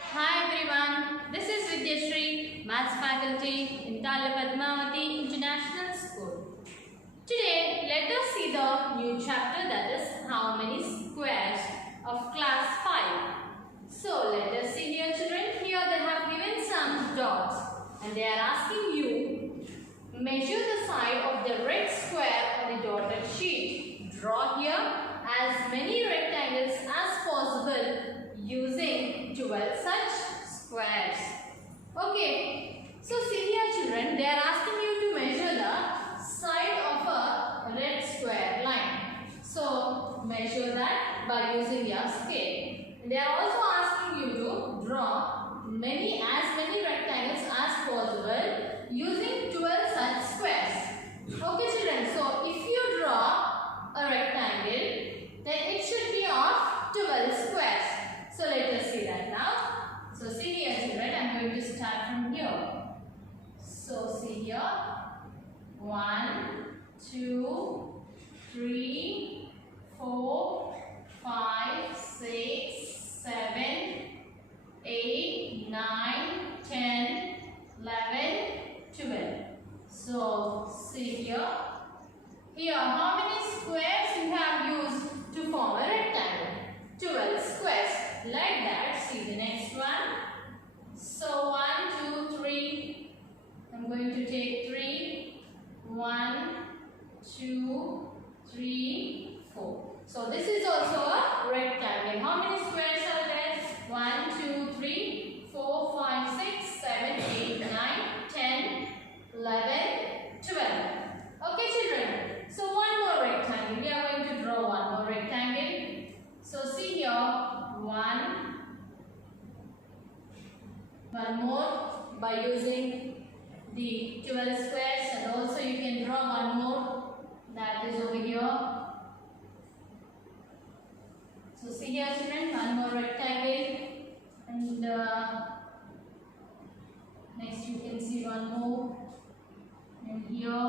Hi everyone, this is SREE, Maths faculty in Talla Padmavathi International School. Today, let us see the new chapter, that is how many squares of class 5. So, let us see here children. Here they have given some dots and they are asking you measure the side of the red square on the dotted sheet. Draw here as many rectangles as possible using 12 such squares. Okay, so see here children, they are asking you to measure the side of a red square line. So measure that by using your scale. They are also asking you to draw as many rectangles as possible using 12 such squares. Okay children, so if you draw a rectangle, then it should be of 12 squares. So let us see that now. So see here children, I am going to start from here. So see here, 1, 2, 3, 4, 5, 6, 7, 8, 9, 10, 11, 12. So see here. Here how many squares you have used to form a rectangle? 12 squares. Like that. See the next one. So 1, 2, 3. I'm going to take 3. 1, 2, 3, 4. So this is also a rectangle. How many squares are there? 1, 2, 3, 4, 5, 6, 7, 8, 9, 10, 11, 12. Okay children. So one more rectangle. We are going to draw one more rectangle. So see here, one more by using the 12 squares, and also you can draw one more, that is over here. So see here children, one more rectangle, and next you can see one more, and here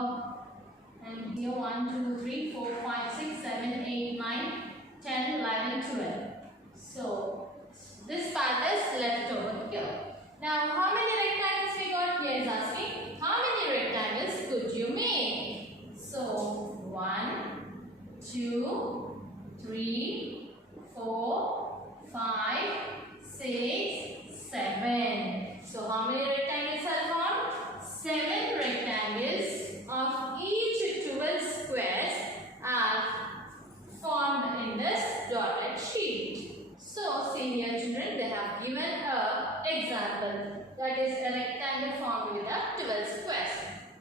1, 2, 3, 4, 5, 6, 7, 8, 9, 10, 11, 12. So this part is left over here. Now how many rectangles we got? Here is asking how many rectangles could you make? So 1, 2, 3, 4, 5, 6, 7. So how many rectangles are formed? 7 rectangles of each 12 squares are formed in this dotted sheet. So see here children, they have given an example, that is a rectangle formed with a 12 squares.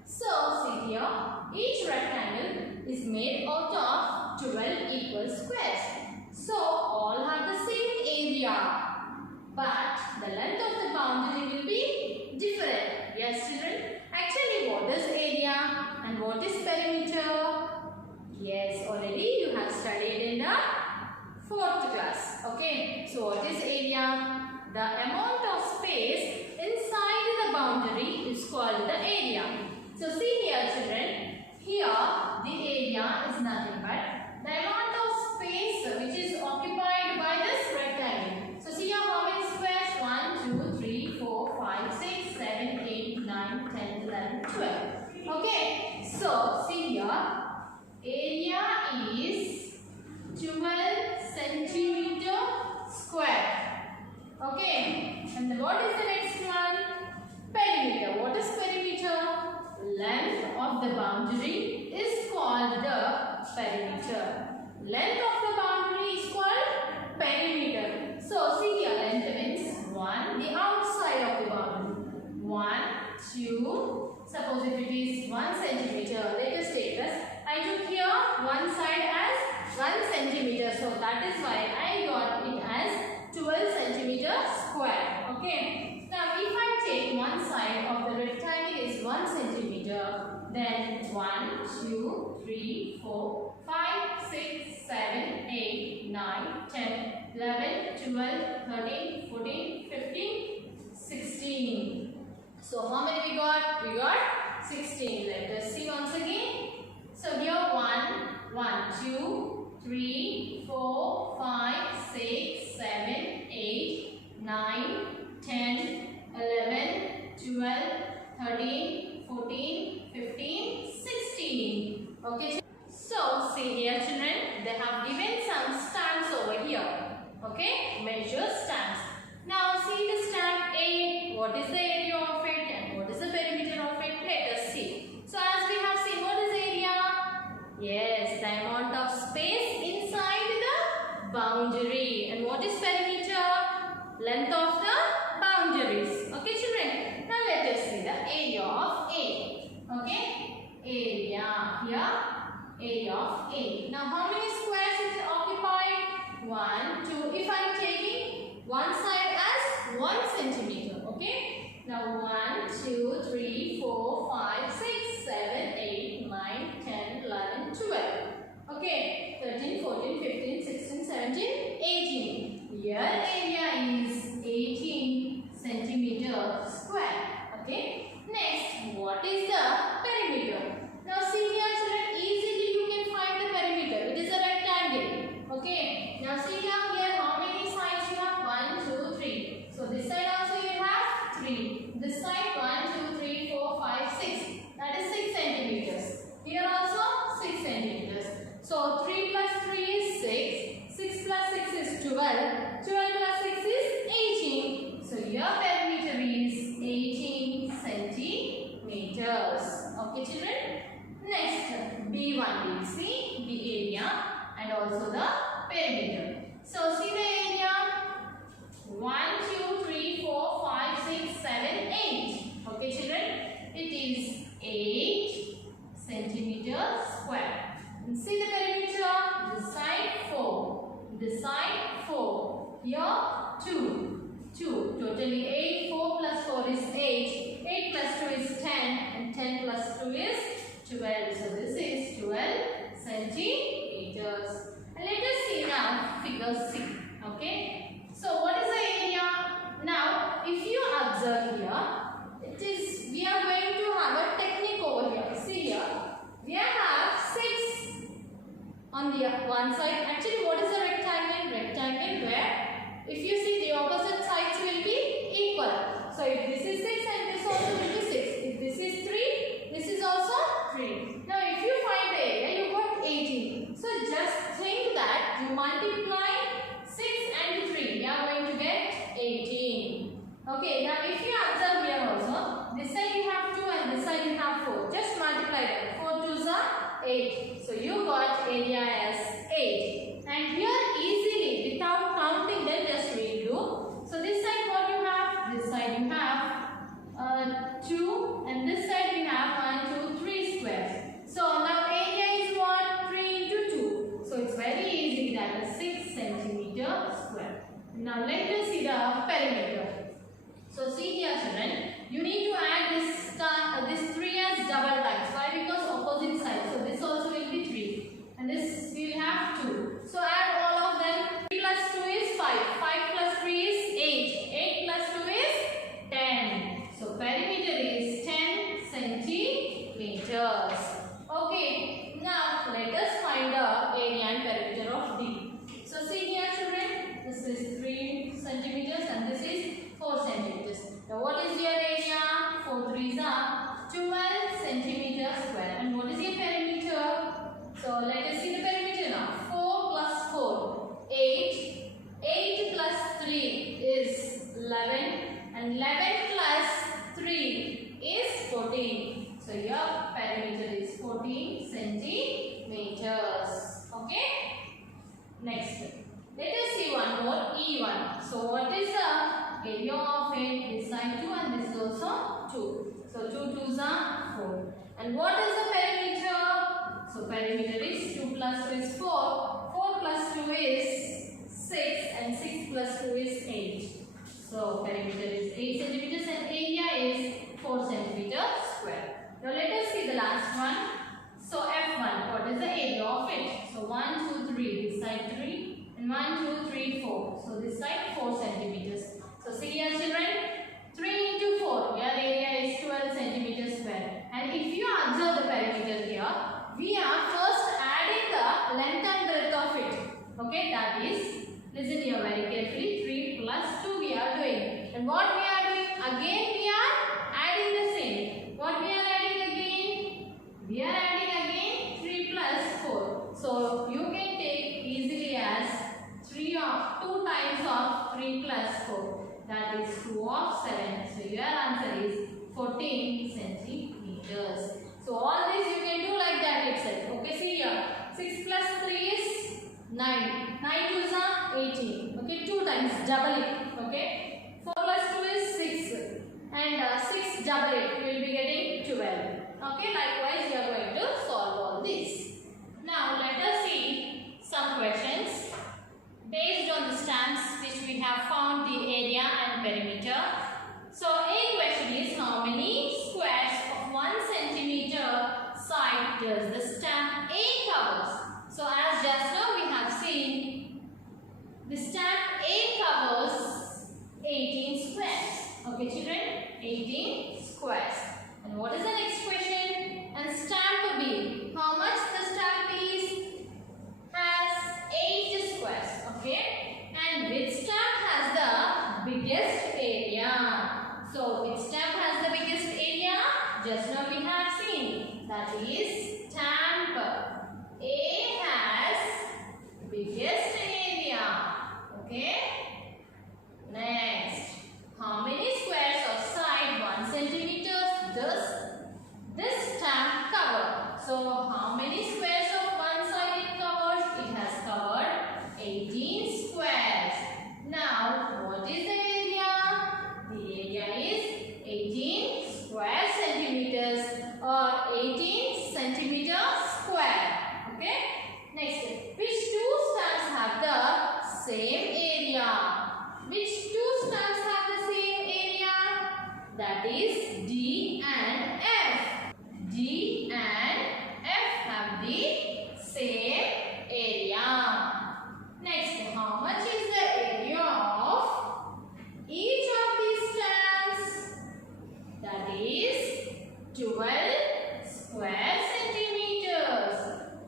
So see here, each rectangle is made out of 12 equal squares. So all have the same area, but the length of the boundary will be different. Yes children, actually what is area and what is perimeter? Yes, already you have studied in the 4th class. Okay, so what is area? The amount of space inside the boundary is called the area. So see here children, here the area is nothing but the amount of space which is occupied by this rectangle. So see here how many squares? 1, 2, 3, 4, 5, 6, 7, 8, 9, 10, 11, 12. Okay, so see here, area is 12 centimeter square. Okay, and what is the next one? Perimeter. What is perimeter? Length of the boundary is called the perimeter. Length of the boundary is called perimeter. So see here, length means 1, the outside of the boundary. 1, 2, suppose if it is 1 centimeter, let us take this. I took here one side as 1 centimeter, so that is why I got it as 12 centimeter square. Okay. Now if I take one side of the rectangle is 1 centimeter, then 1, 2, 3, 4, 5, 6, 7, 8, 9, 10, 11, 12, 13, 14, 15, 16. So how many we got? We got 16. Let us see once again. So here 1, 2, 3, 4, 5, 6, 7, 8, 9, Okay. So see here children, they have given some stamps over here. Okay, measure stamps. Now see the stamp A. What is the area of it and what is the perimeter of it? Let us see. So as we have seen, what is area? Yes, the amount of space inside the boundary. And what is perimeter? Length of the boundaries. Okay children. Now let us see the area of A. Okay. Area here. Area of A. Now how many squares is it occupied? 1, 2. If I am taking one side as 1 centimeter. Okay. Now 1, 2, 3, 4, 5, 6, 7, 8, 9, 10, 11, 12. Okay. 13, 14, 15, 16, 17, 18. Your area is 18 centimeter square. Okay. Next, what is the perimeter? Now see here children, easily you can find the perimeter. It is a rectangle. Okay. Now see here how many sides you have? 1, 2, 3. So this side also you have 3. This side 1, 2, 3, 4, 5, 6. That is 6 centimeters. Here also 6 centimeters. So 3 plus 3 is 6. 6 plus 6 is 12. 12 plus 6 is 18. So your perimeter is 18 centimeters. Okay children. Next, B1 we see the area and also the perimeter. So see the area 1, 2, 3, 4, 5, 6, 7, 8. Okay children, it is 8 centimeters square. And see the perimeter, this side 4, this side 4, here 2, 2, totally 8, 4 plus 4 is 8, 8 plus 2 is 10 and 10 plus 2 is 12. So this is 12 centimeters. And let us see now figure C. Okay. So what is the area? Now if you observe here, it is we are going to have a technique over here. See here, we have 6 on the one side. Actually, what is a rectangle? Rectangle where if you see the opposite sides will be equal. So if this is 6 and this also will be 6. If this is 3, this is also 3. Now if you find the area, you got 18. So just think that you multiply 6 and 3. You are going to get 18. Okay, now if you observe here also, this side you have 2 and this side you have 4. Just multiply them. 4 2s are 8. So you got area as 8. And here easily, without counting them, just we do. So this side what you have? This side you have 2 and this side we have 1, 2, 3 squares. So now area is what? 3 into 2. So it's very easy, that is 6 centimeter square. Now let us see the perimeter. So see here children, you need to add this 3 as double times. Why? Because opposite side. So this also will be 3 and this we will have 2. So add all of them. 3 plus 2 is 5. 5 plus 3 is 8. 8 plus 2 is 10. So perimeter is 10 centimeters. Okay. Now let us find the area and perimeter of D. So see here children, this is 3 centimeters and this is 4 centimeters. Now what is your area? 4 3s are 12 centimeters square. And what is your perimeter? So let us see the perimeter now. 4 plus 4, 8. 8 plus 3 is 11. And 11 plus 3 is 14. So your perimeter is 14 centimeters. Okay. Next. Let us see one more, E1. So what is the area of it? This side 2 and this is also 2. So 2 2s are 4. And what is the perimeter? So perimeter is 2 plus 2 is 4. 4 plus 2 is 6 and 6 plus 2 is 8. So perimeter is 8 centimeters and area is 4 centimeters square. Now let us see the last one. So F1, what is the area of it? So 1, 2, 3, this side 3 and 1, 2, 3, 4. So this side 4 centimeters. So see here children, 3 into 4, your area is 12 centimeters square. And if you observe the perimeter here, we are first adding the length and breadth of it. Okay, that is, listen here very carefully, 3 plus 2 we are doing. And what we are doing? Again we are adding the same. What we are adding again? We are adding again 3 double it. Okay. 4 plus 2 is 6. And 6 double it. We will be getting 12. Okay. Likewise, we are going to solve all this. Now, let us see some questions based on the stamps which we have found the area and perimeter. So, a question is, how many squares of 1 centimeter side does the stamp A covers? So, as just now we have seen, the stamp A covers 18 squares. Okay, children, 18 squares. And what is the next question? And stamp B, how much the stamp is? Has 8 squares. Okay, and which stamp has the biggest area? So, which stamp has the biggest area? Just now we have seen, that is stamp A has biggest area. Okay. Next, how many squares of side 1 centimeter does this stamp cover? So, how many squares of one side it covers? It has covered 18 squares. Now, what is the area? The area is 18 square centimeters or 18 centimeter square. Okay. Next, which two stamps have the same area? Which two stamps have the same area? That is D and F. D and F have the same area. Next, how much is the area of each of these stamps? That is 12 square centimeters.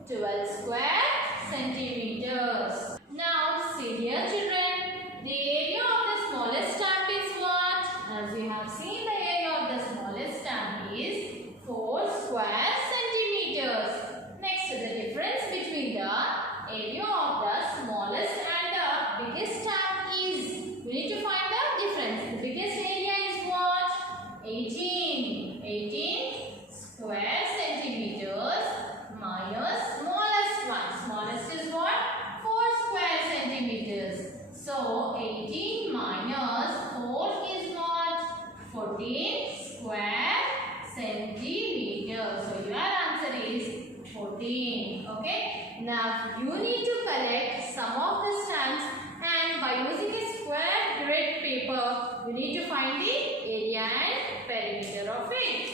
12 square centimeters. Now, see here, children, the area of the smallest stamp is what? As we have seen, the area of the smallest stamp is 4 square centimeters. Next, the difference between the area of the smallest and the biggest stamp is, we need to find the difference. The biggest area is what? 18. 18 square centimeters minus smallest one. Smallest is what? 4 square centimeters. So, 18 minus 4 is what? 14 square centimeters. So, your answer is 14. Okay. Now, you need to collect some of the stamps, and by using a square grid paper, you need to find the area and perimeter of it.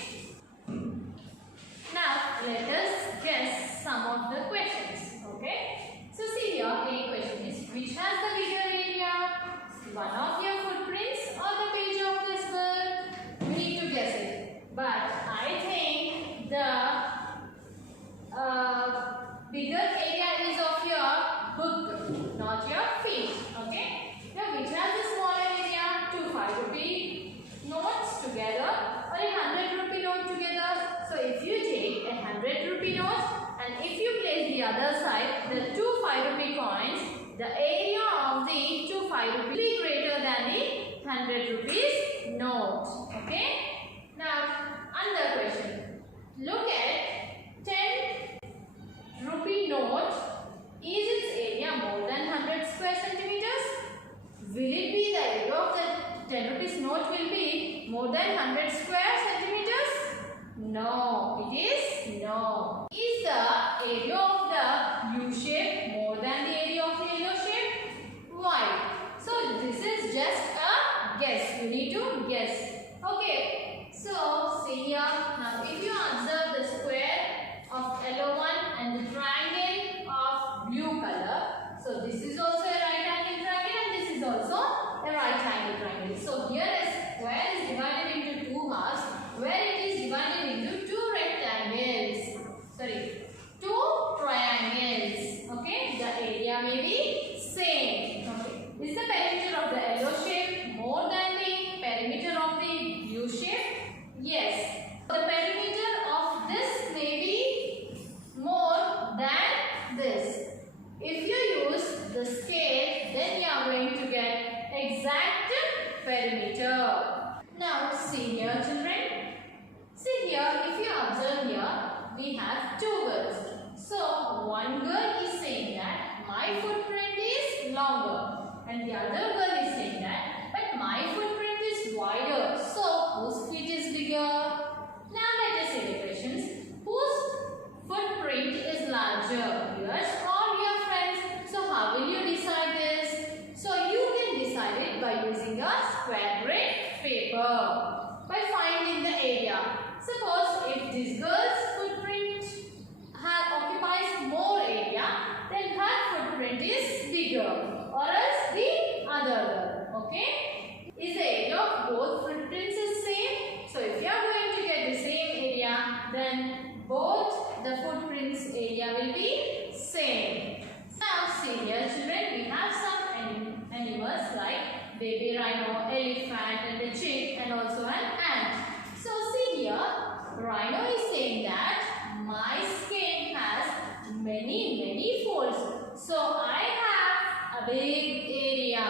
Now, let us guess some of the questions. Okay. So, see here, a question is, which has the bigger area? One of your footprints or the page of this book? You need to guess it. But I think the bigger area is of your book, not your feet. Okay. Now, which has the smaller area? 2 5-rupee notes together or a 100-rupee note together. So, if you take a 100-rupee note and if you place the other side the 2 5-rupee coins, the area of the 2 5-rupee will be greater than the 100 rupees note. Okay. Now, another question. Look at 10-rupee note. Is its area more than 100 square centimeters? Will it be the area of the 10 rupees note will be more than 100 square centimeters? No, it is no. Is the area of the U shape more than the area of the yellow shape? Why? So, this is just a guess. You need to guess. Okay. So, see here. Now, if you observe the square of yellow one and the triangle of blue color. So, this is also a right angle triangle and this is also a right angle triangle. So, here a square is divided into 2 halves where it is divided into 2 rectangles. Sorry, 2 triangles. Okay, the area may be same. Okay, is the perimeter of the yellow shape more than the perimeter of the blue shape? Yes. The perimeter of this may be more than this. If you use the scale, then you are going to get exact perimeter. Now, see here, children. See here, if you observe here, we have 2 girls. So, one girl is saying that my footprint is longer and the other girl is saying area will be same. Now see here children, we have some animals like baby rhino, elephant and a chick and also an ant. So see here, rhino is saying that my skin has many folds. So I have a big area.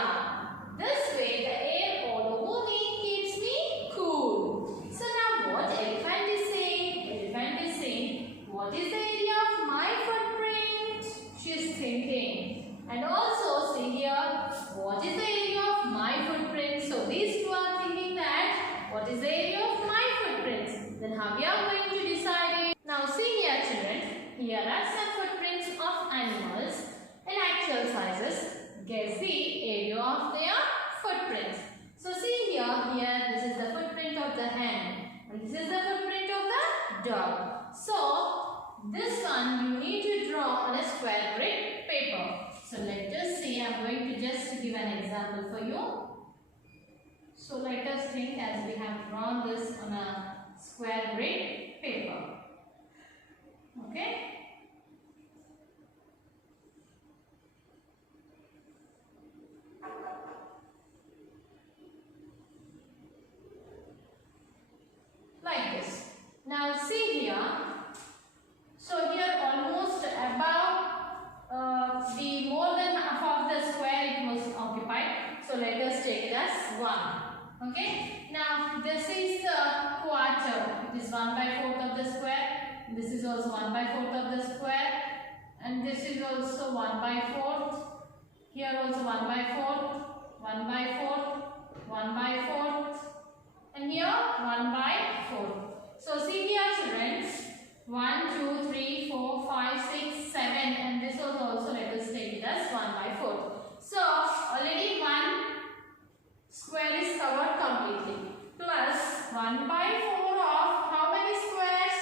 This way the air all over me keeps me cool. So now what elephant is saying? Elephant is saying, what is the area of my footprint? She is thinking. And also see here, what is the area of my footprint? So these two are thinking that, what is the area of my footprints? Then how we are going to decide it? Now see here children, here are some footprints of animals in actual sizes. Guess the area of their footprints. So see here this is the footprint of the hen and this is the footprint of the dog. So this one you need to draw on a square grid paper. So let us see, I am going to just give an example for you. So let us think as we have drawn this on a square grid paper. Okay. Like this. Now see here. So here almost about the more than half of the square it was occupied. So let us take it as 1. Okay. Now this is the quarter. It is 1/4 of the square. This is also 1/4 of the square. And this is also 1/4. Here also 1/4. 1/4. 1/4. And here 1/4. So see here children, 1, 2, 3, 4, 5, 6, 7 and this was also, let us take it as 1/4. So already one square is covered completely. Plus 1/4 of how many squares?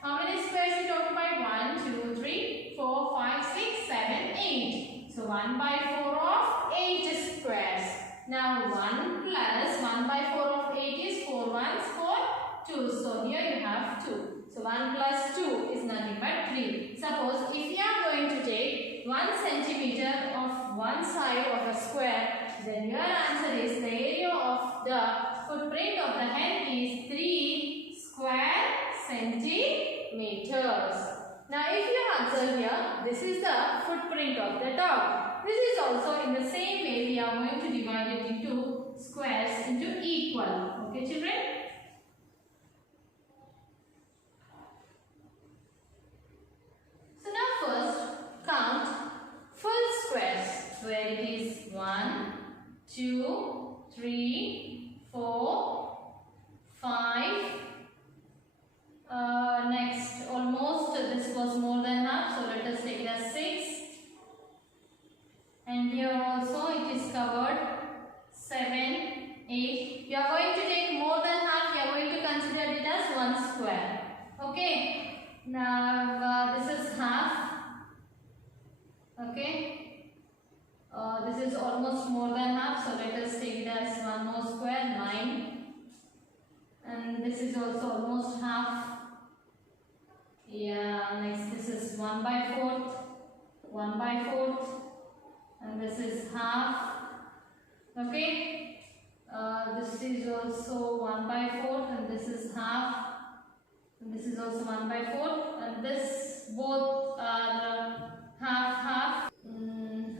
How many squares it occupied? 1, 2, 3, 4, 5, 6, 7, 8. So 1/4 of 8 squares. Now 1 plus 1/4 of 8 is 4 ones for 2. So here you have 2. So 1 plus 2 is nothing but 3. Suppose if you are going to take 1 centimeter of one side of a square, then your answer is the area of the footprint of the hen is 3 square centimeters. Now if you observe here, this is the footprint of the dog. This is also in the same way we are going to divide it into squares into equal. Okay children? So now first count full squares where it is 1, 2, 3, 4, 5. Next almost this was more than half, so let us take it as 6. And here also it is covered 7, 8. You are going to take more than half, you are going to consider it as 1 square. Okay. Now this is half. Okay. This is almost more than half, so let us take it as 1 more square, 9. And this is also almost half. Yeah, next this is 1/4, 1/4. And this is half. Okay. This is also 1/4 and this is half. And this is also 1/4 and this both are half.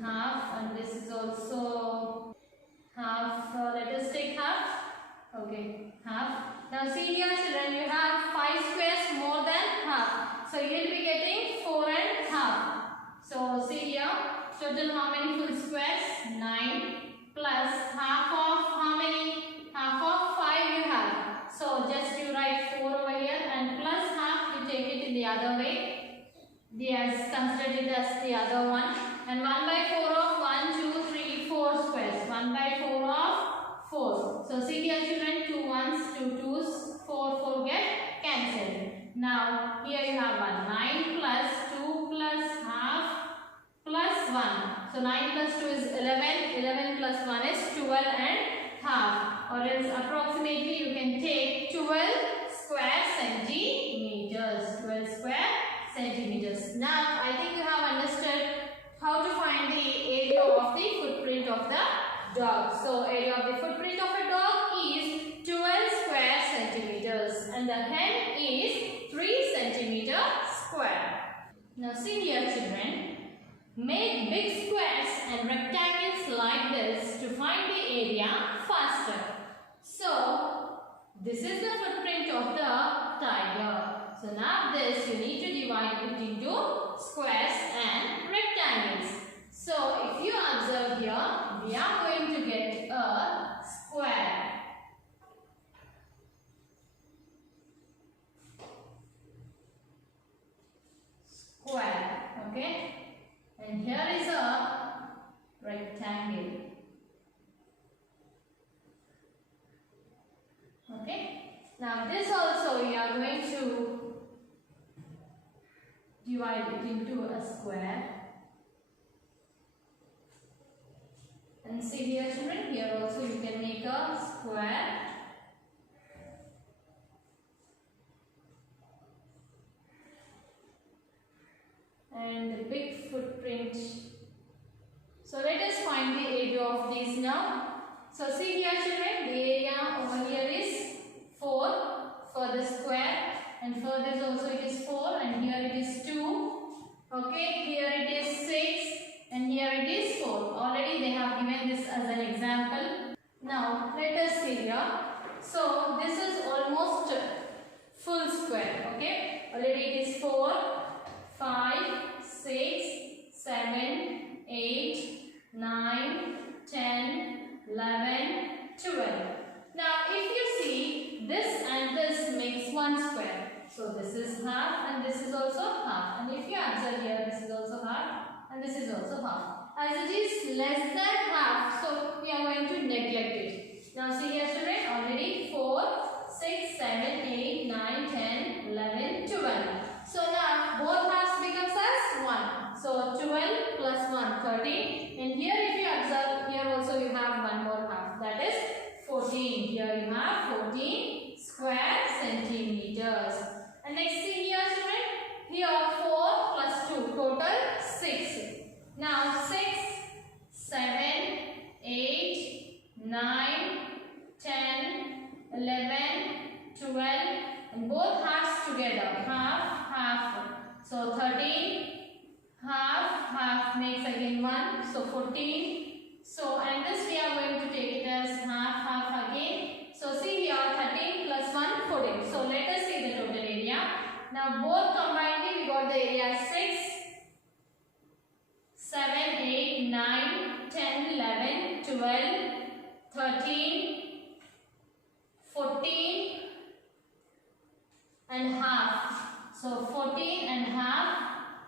Half and this is also half. Let us take half. Okay, half. Now see here children, you have 5 squares more than half. So you will be getting 4 and half. So see here, total how many full squares? 9 plus half of how many? Half of 5 you have. So just you write 4 over here and plus half you take it in the other way. Yes, consider it as the other one. And 1/4 of 1, 2, 3, 4 squares. 1/4 of 4. So see here children, 2 1s, 2 2s, 4 get cancelled. Now here you have 1. 9 plus 2 plus half plus 1. So 9 plus 2 is 11. 11 plus 1 is 12 and half. Or else approximately you can take 12 square centimeters. 12 square centimeters. Now I think you have understood how to find the area of the footprint of the dog. So area of the footprint of a dog is 12 square centimeters and the hen is 3 centimeter square. Now see here children, make big squares and rectangles like this to find the area faster. So this is the footprint of the tiger. So now this you need to divide it into squares and rectangles. So if you observe here, we are going to get a square. Okay, and here is a rectangle. Okay, now this also we are going to divide it into a square. And see here children, here also you can make a square. And the big footprint. So let us find the area of these now. So see here children, the area over here is 4 for the square, and for this also it is 4, and here it is 2. Okay, here it is 6, and here it is 4. Already they have given this as an example. Now let us see here. So this is almost full square. Okay, already it is 4, 5, 6, 7, 8, 9, 10, 11, 12. Now if you see, this and this makes one square. So this is half and this is also half. And if you observe here, this is also half and this is also half. As it is less than half, so we are going to neglect it. Now see here children, already 4, 6, 7, 8, 9, 10, 11, 12. So now both halves becomes as 1. So 12 plus 1, 13. And here if you observe, here also you have one more half. That is 14. Here you have 14 square centimeters. And next see here children. Here 4 plus 2. Total 6. Now 6, 7, 8, 9, 10, 11, 12. And both halves together. Half, half. So 13. Half makes again 1, so 14. So and this we are going to take it as half again. So see here 13 plus 1, 14. So let us see the total area. Now both combined we got the area 6, 7, 8, 9, 10, 11, 12, 13, 14 and half. So 14 and half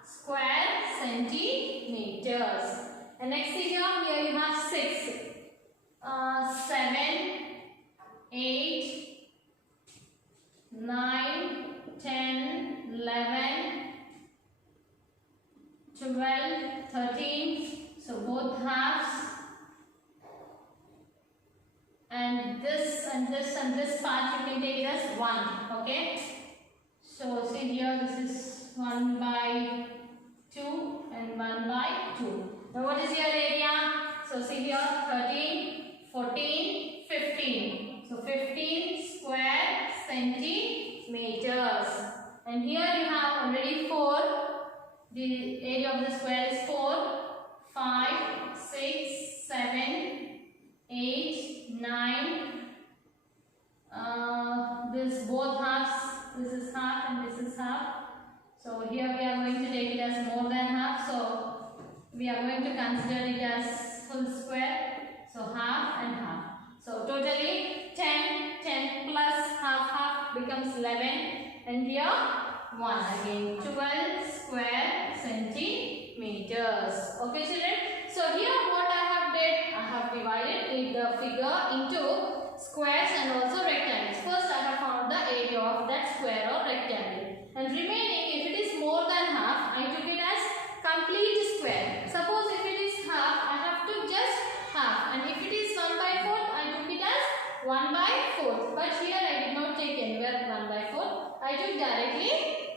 square centimeters. And next here you have 6, 7, 8, 9, 10, 11, 12, 13. So both halves. And this and this and this part you can take it as 1. Okay. So see here this is 1 by 2 and 1 by 2. Now what is your area? So see here 13, 14, 15. So 15 square centimeters. And here you have already 4. The area of the square is 4, 5, 6, 7, 8, 9. This both halves. This is half and this is half. So here we are going to take it as more than half. So we are going to consider it as full square. So half and half. So totally 10 plus half becomes 11. And here 1 again. 12 square centimeters. Okay children. So here what I have did, I have divided the figure into squares and also rectangles. First I have found the area of that square or rectangle. And remaining, if it is more than half, I took it as complete square. Suppose if it is half, I have to just half. And if it is 1 by 4, I took it as 1 by 4. But here I did not take anywhere 1 by 4. I took directly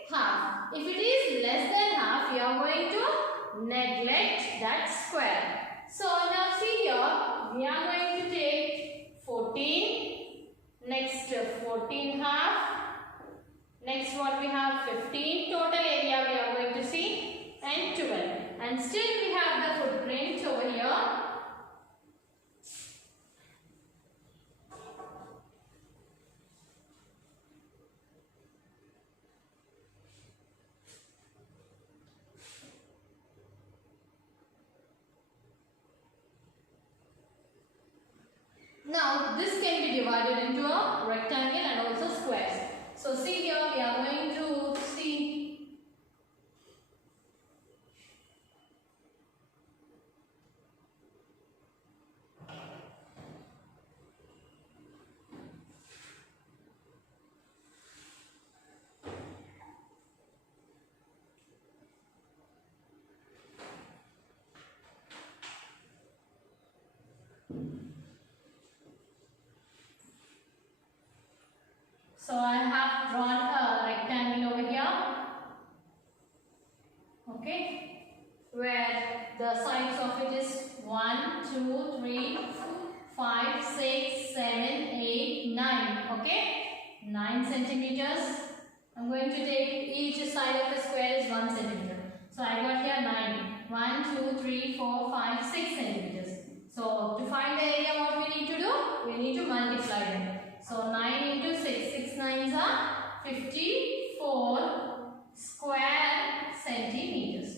half. if it is less than half, we are going to neglect that square. So now see here, we are going to take 14, next 14 half, next what we have 15, total area we are going to see, and 12. And still we have the footprint over here. Now this can be divided into a rectangle and also squares. So see here, we are going to see so I have drawn a rectangle over here, okay, where the sides of it is 1, 2, 3, 5, 6, 7, 8, 9, okay, 9 centimeters. I'm going to take each side of the square is 1 centimeter. So I got here 9. 1, 2, 3, 4, 5, 6 centimeters. So to find the area, what we need to do? We need to multiply them. So 9 into 6, 6 nines are 54 square centimeters.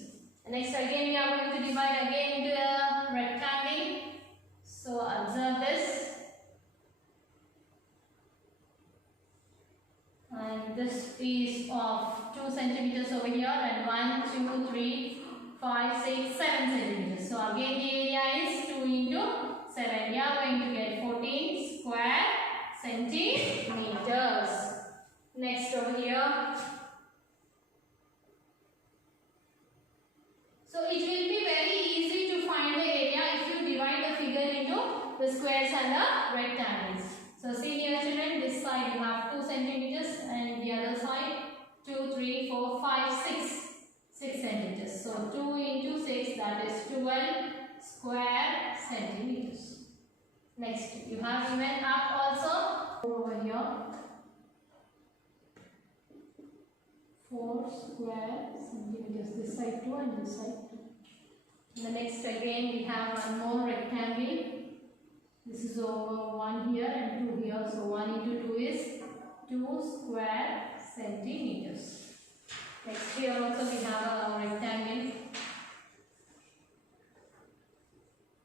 Next again we are going to divide again into a rectangle. So observe this. And this is of 2 centimeters over here, and 1, 2, 3, 5, 6, 7 centimeters. So again the area is 2 into 7. We are going to get 14 square centimeters. Next over here. So it will be very easy to find the area if you divide the figure into the squares and the rectangles. So see here children, this side you have 2 centimeters and the other side 2, 3, 4, 5, 6 centimeters. So 2 into 6, that is 12 square centimeters. Next you have even up also over here 4 square centimeters, this side 2 and this side 2. The next again we have one more rectangle. This is over 1 here and 2 here. So 1 into 2 is 2 square centimeters. Next here also we have a rectangle.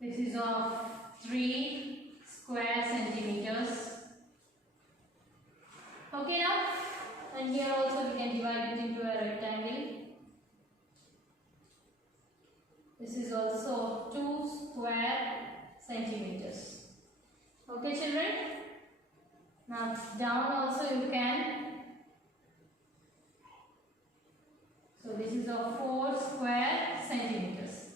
This is of 3 square centimeters. Okay now, and here also we can divide it into a rectangle. This is also 2 square centimeters. Okay children, now down also you can. So this is of 4 square centimeters.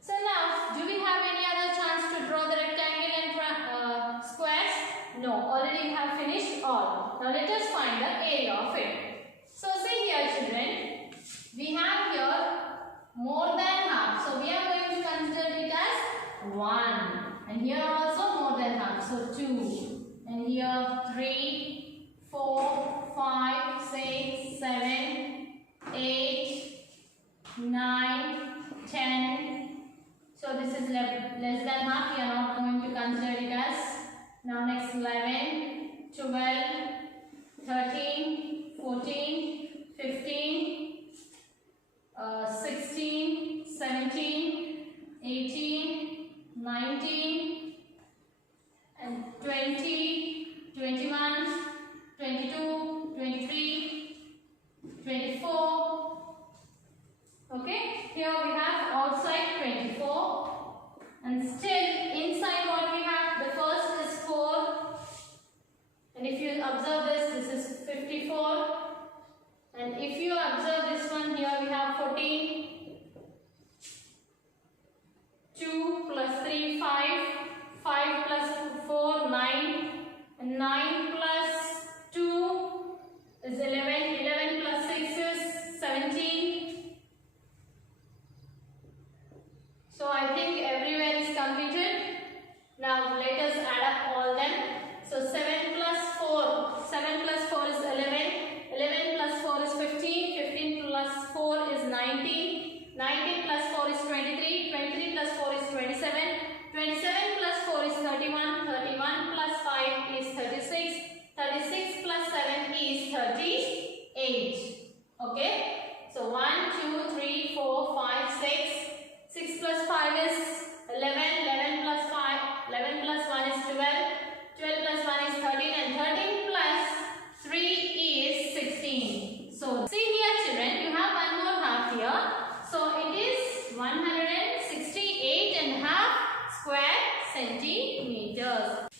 So now, do we have any other chance to draw the rectangle and squares? No, already we have finished all. Now let us find the area of it. So see here children, we have here more than half. So we are going to consider it as 1. And here also more than half. So 2. And here 3, 4, 5, 6, 7, 8, 9, 10. So this is less than half. We are not going to consider it as. Now next 11, 12, 13, 14, 15, 16, 17, 18, 19, and 20, 21, 22, 23, 24. Okay, here we have outside 24, and still inside what we have, the first is 4, and if you observe this is 54, and if you observe this one, here we have 14, 2 plus 3, 5, 5 plus 4, 9, and 9 plus 2 is 11, 11 plus 6 is 17, square centimeters.